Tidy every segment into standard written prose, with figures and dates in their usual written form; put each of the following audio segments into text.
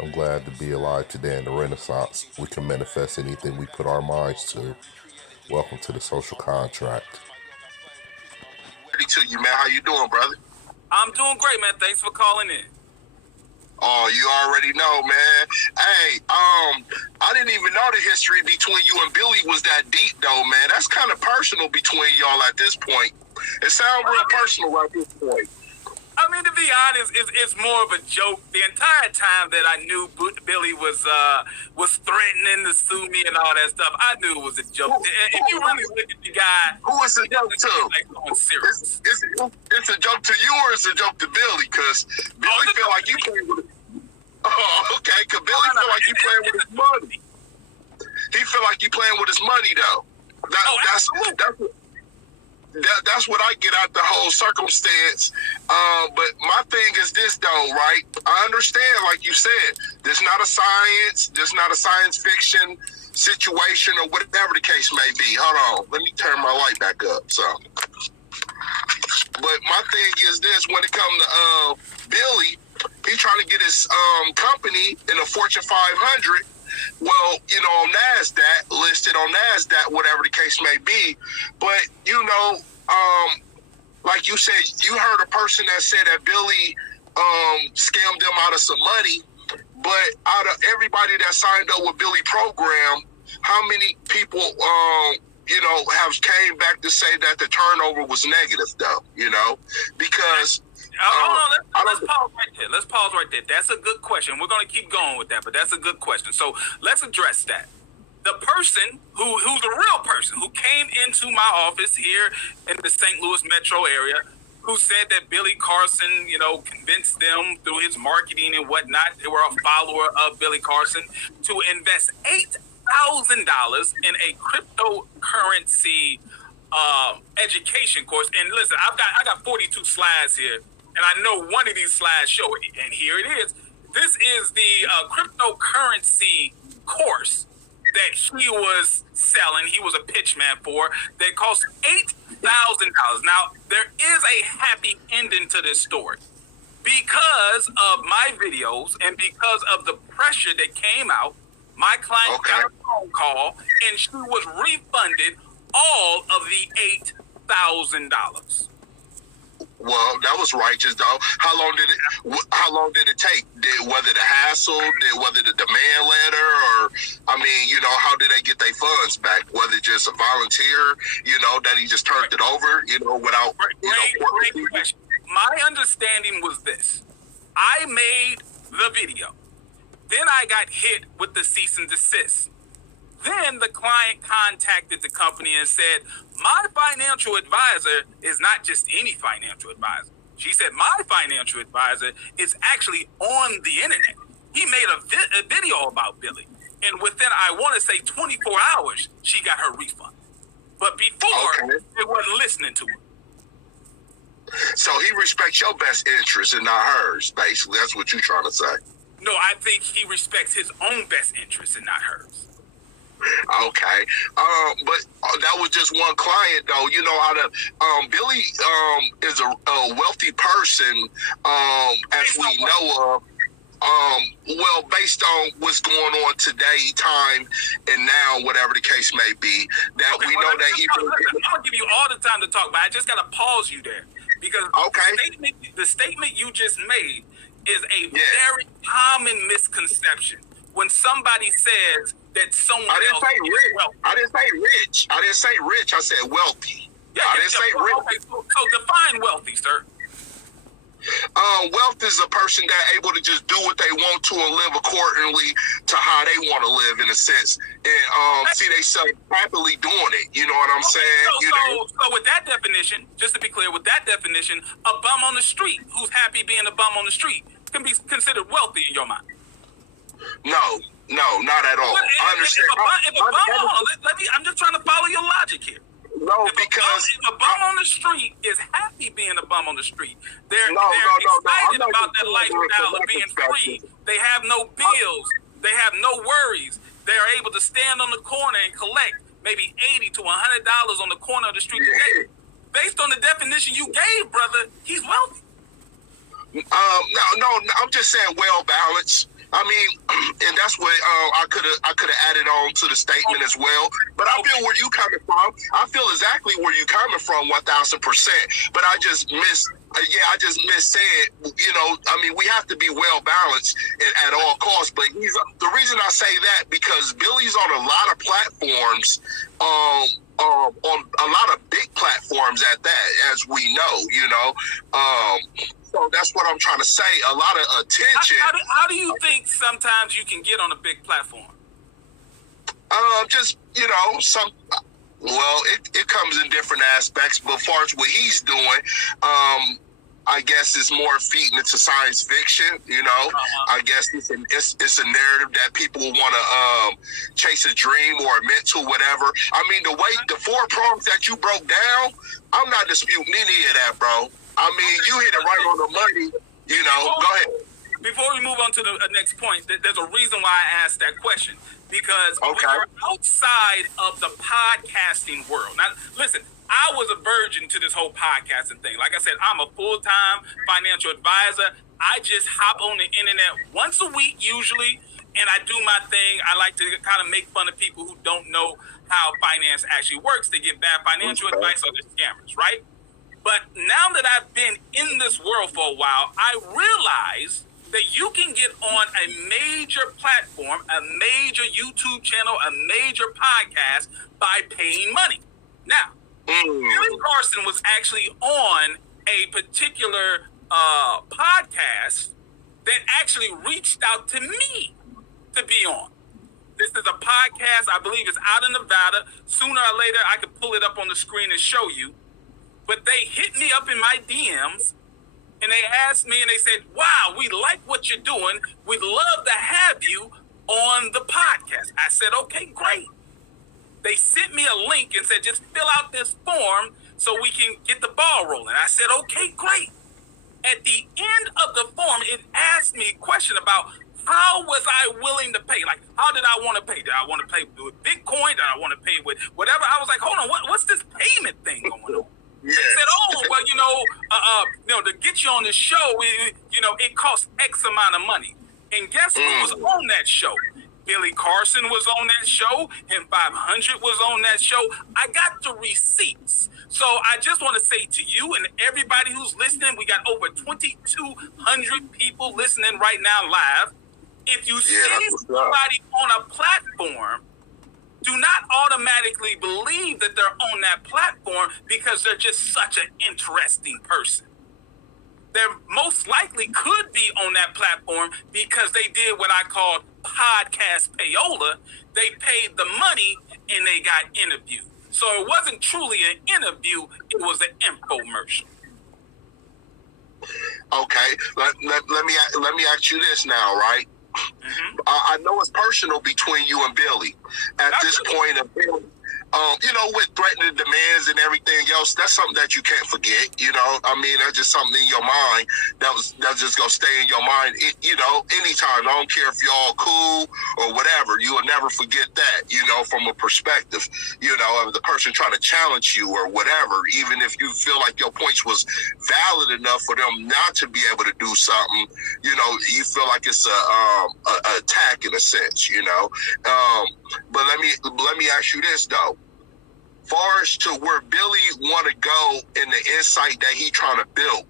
I'm glad to be alive today in the Renaissance. We can manifest anything we put our minds to. Welcome to the social contract. Ready to you, man. How you doing, brother? I'm doing great, man. Thanks for calling in. Oh, you already know, man. Hey, I didn't even know the history between you and Billy was that deep, though, man. That's kind of personal between y'all at this point. It sounds real personal at this point. I mean, to be honest, it's more of a joke. The entire time that I knew Billy was threatening to sue me and all that stuff, I knew it was a joke. If you really look at the guy, who is a joke to? Like going serious. It's a joke to you or it's a joke to Billy? Because Billy feel like you playing with. Oh, okay. Because Billy feel like you playing with his money. He feel like you playing with his money, though. That's what I get out the whole circumstance. But my thing is this, though, right? I understand, like you said, there's not a science, there's not a science fiction situation or whatever the case may be. Hold on, let me turn my light back up. So, but my thing is this: when it comes to Billy, he's trying to get his company in the Fortune 500. Well, you know, on NASDAQ, listed on NASDAQ, whatever the case may be. But, you know, like you said, you heard a person that said that Billy scammed them out of some money. But out of everybody that signed up with Billy program, how many people, you know, have came back to say that the turnover was negative, though, you know? Because... Let's pause right there. Let's pause right there. That's a good question. We're going to keep going with that, but that's a good question. So let's address that. The person who's a real person who came into my office here in the St. Louis metro area, who said that Billy Carson, you know, convinced them through his marketing and whatnot, they were a follower of Billy Carson, to invest $8,000 in a cryptocurrency education course. And listen, I got 42 slides here. And I know one of these slides show it, and here it is. This is the cryptocurrency course that he was selling. He was a pitch man for that cost $8,000. Now, there is a happy ending to this story. Because of my videos and because of the pressure that came out, my client got a phone call, and she was refunded all of the $8,000. Well, that was righteous, though. How long did it take? Whether the hassle, whether the demand letter, or I mean, you know, how did they get their funds back? Whether just a volunteer, you know, that he just turned it over, you know, without great question. My understanding was this: I made the video, then I got hit with the cease and desist. Then the client contacted the company and said, my financial advisor is not just any financial advisor. She said, my financial advisor is actually on the internet. He made a video about Billy. And within, I want to say 24 hours, she got her refund. But before, they wasn't listening to her. So he respects your best interest and not hers, basically. That's what you're trying to say. No, I think he respects his own best interest and not hers. Okay, but that was just one client, though. You know, out of Billy is a wealthy person, as we know of. Well, based on what's going on today, time and now, whatever the case may be, that we know that he. I'm gonna give you all the time to talk, but I just gotta pause you there because the statement you just made is a very common misconception. When somebody says that someone I didn't else say rich. Wealthy. I didn't say rich. I didn't say rich. I said wealthy. I didn't say rich. Okay, so define wealthy, sir. Wealth is a person that able to just do what they want to and live accordingly to how they want to live, in a sense, and see themselves happily doing it. You know what I'm saying? So with that definition, just to be clear, with that definition, a bum on the street who's happy being a bum on the street can be considered wealthy in your mind. No, not at all. I understand. I'm just trying to follow your logic here. No, because if a bum on the street is happy being a bum on the street, they're excited about their lifestyle of being free. They have no bills. They have no worries. They are able to stand on the corner and collect maybe $80 to $100 on the corner of the street. Yeah. Based on the definition you gave, brother, he's wealthy. No, I'm just saying well balanced. I mean, and that's what I could have added on to the statement as well. But I feel where you coming from. I feel exactly where you coming from, 1,000%. But I just miss. I just miss saying, you know, I mean, we have to be well balanced at all costs. But the reason I say that because Billy's on a lot of platforms, on a lot of big platforms at that, as we know, you know. So that's what I'm trying to say. A lot of attention. How do you think sometimes you can get on a big platform? Just, you know, well, it comes in different aspects, but as far as what he's doing, I guess it's more feeding into science fiction, you know. I guess it's a narrative that people want to chase a dream or a mental whatever. I mean, the 4 prongs that you broke down, I'm not disputing any of that, bro. I mean, you hit it right on the money, you know. Go ahead. Before we move on to the next point, there's a reason why I asked that question. Because we're outside of the podcasting world. Now, listen, I was a virgin to this whole podcasting thing. Like I said, I'm a full-time financial advisor. I just hop on the internet once a week usually, and I do my thing. I like to kind of make fun of people who don't know how finance actually works. They give bad financial advice or they're scammers, right? But now that I've been in this world for a while, I realize that you can get on a major platform, a major YouTube channel, a major podcast by paying money. Now, Billy Carson was actually on a particular podcast that actually reached out to me to be on. This is a podcast, I believe it's out in Nevada. Sooner or later, I could pull it up on the screen and show you. But they hit me up in my DMs, and they asked me, and they said, wow, we like what you're doing. We'd love to have you on the podcast. I said, okay, great. They sent me a link and said, just fill out this form so we can get the ball rolling. I said, okay, great. At the end of the form, it asked me a question about how was I willing to pay? Like, how did I want to pay? Did I want to pay with Bitcoin? Did I want to pay with whatever? I was like, hold on, what's this payment thing going on? They said, oh, well, to get you on this show, it costs X amount of money. And guess who was on that show? Billy Carson was on that show. Him 500 was on that show. I got the receipts. So I just want to say to you and everybody who's listening, we got over 2,200 people listening right now live. If you see somebody on a platform, do not automatically believe that they're on that platform because they're just such an interesting person. They most likely could be on that platform because they did what I call podcast payola. They paid the money and they got interviewed. So it wasn't truly an interview, it was an infomercial. Okay, let me ask you this now, right? Mm-hmm. I know it's personal between you and Billy at this point of with threatening demands and everything else. That's something that you can't forget. I mean, that's just something in your mind that's just gonna stay in your mind. Anytime. I don't care if y'all cool or whatever. You will never forget that. From a perspective, of the person trying to challenge you or whatever. Even if you feel like your points was valid enough for them not to be able to do something, you feel like it's a attack in a sense. But let me ask you this though. Far as to where Billy want to go in the insight that he trying to build,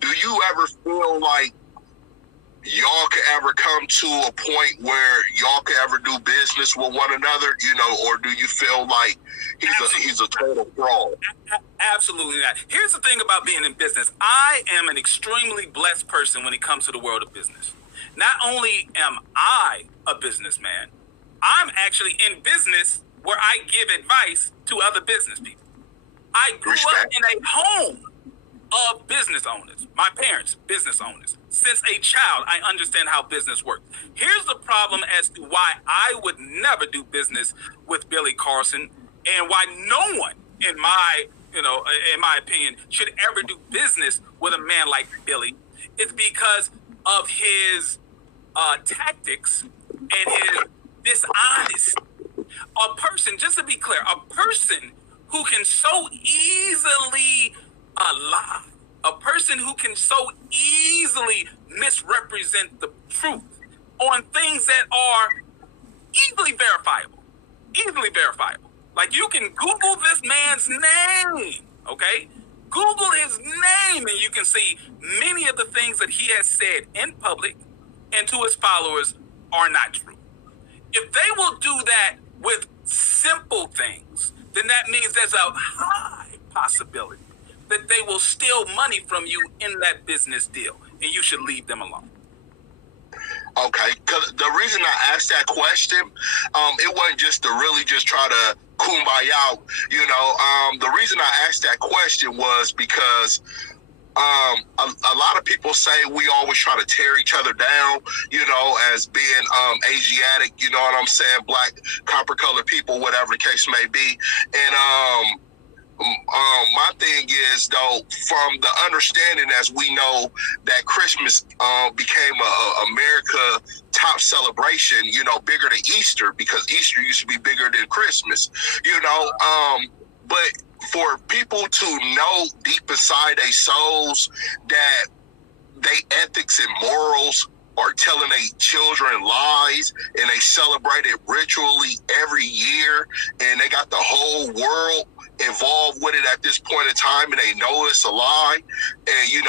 do you ever feel like y'all could ever come to a point where y'all could ever do business with one another, or do you feel like he's a total fraud? Absolutely not. Here's the thing about being in business. I am an extremely blessed person when it comes to the world of business. Not only am I a businessman, I'm actually in business where I give advice to other business people. I grew up in a home of business owners. My parents, business owners. Since a child, I understand how business works. Here's the problem as to why I would never do business with Billy Carson and why no one, in my opinion, should ever do business with a man like Billy. It's because of his tactics and his dishonesty. A person, just to be clear, a person who can so easily lie, a person who can so easily misrepresent the truth, on things that are easily verifiable. Easily verifiable. Like you can Google this man's name, okay? Google his name and you can see many of the things that he has said in public and to his followers are not true. If they will do that with simple things, then that means there's a high possibility that they will steal money from you in that business deal, and you should leave them alone. Okay, because the reason I asked that question, it wasn't just to really just try to kumbaya out, the reason I asked that question was because a lot of people say we always try to tear each other down, as being Asiatic, you know what I'm saying, black, copper colored people, whatever the case may be. And my thing is, though, from the understanding, as we know, that Christmas became a America top celebration, bigger than Easter, because Easter used to be bigger than Christmas, but for people to know deep inside their souls that they ethics and morals are telling their children lies, and they celebrate it ritually every year, and they got the whole world involved with it at this point in time, and they know it's a lie. And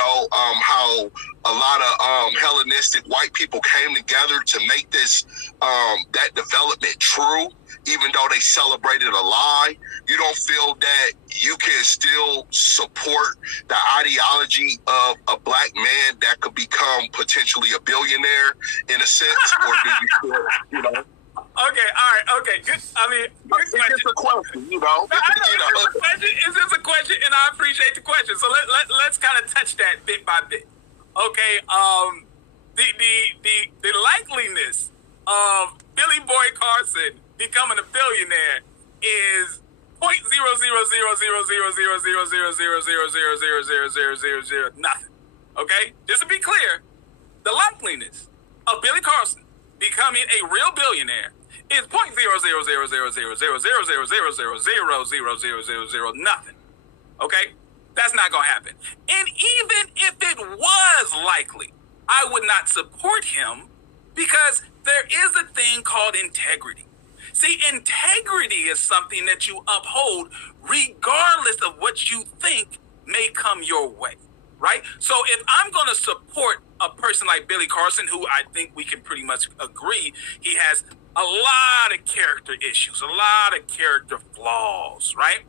how a lot of Hellenistic white people came together to make this that development true, even though they celebrated a lie. You don't feel that you can still support the ideology of a black man that could become potentially a billionaire in a sense, or do you feel, Okay, all right, okay. Good. I mean, good it's just a question, It's just a question, and I appreciate the question. So let's kind of touch that bit by bit. Okay. The likeliness of Billy Boy Carson becoming a billionaire is 0.0000000000000000 nothing. Okay, just to be clear, the likeliness of Billy Carson becoming a real billionaire is 0.00000000000000 nothing. Okay, that's not gonna happen. And even if it was likely, I would not support him because there is a thing called integrity. See, integrity is something that you uphold regardless of what you think may come your way, right? So if I'm going to support a person like Billy Carson, who I think we can pretty much agree he has a lot of character issues, a lot of character flaws, right?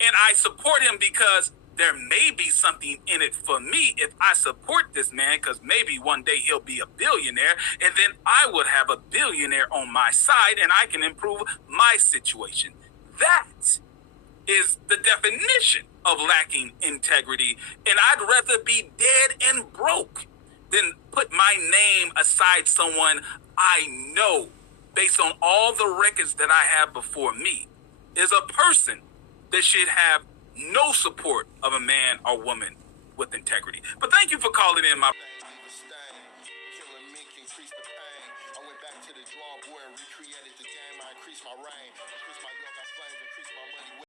And I support him because there may be something in it for me if I support this man, because maybe one day he'll be a billionaire, and then I would have a billionaire on my side and I can improve my situation. That is the definition of lacking integrity, and I'd rather be dead and broke than put my name aside someone I know, based on all the records that I have before me, is a person that should have no support of a man or woman with integrity. But thank you for calling in, my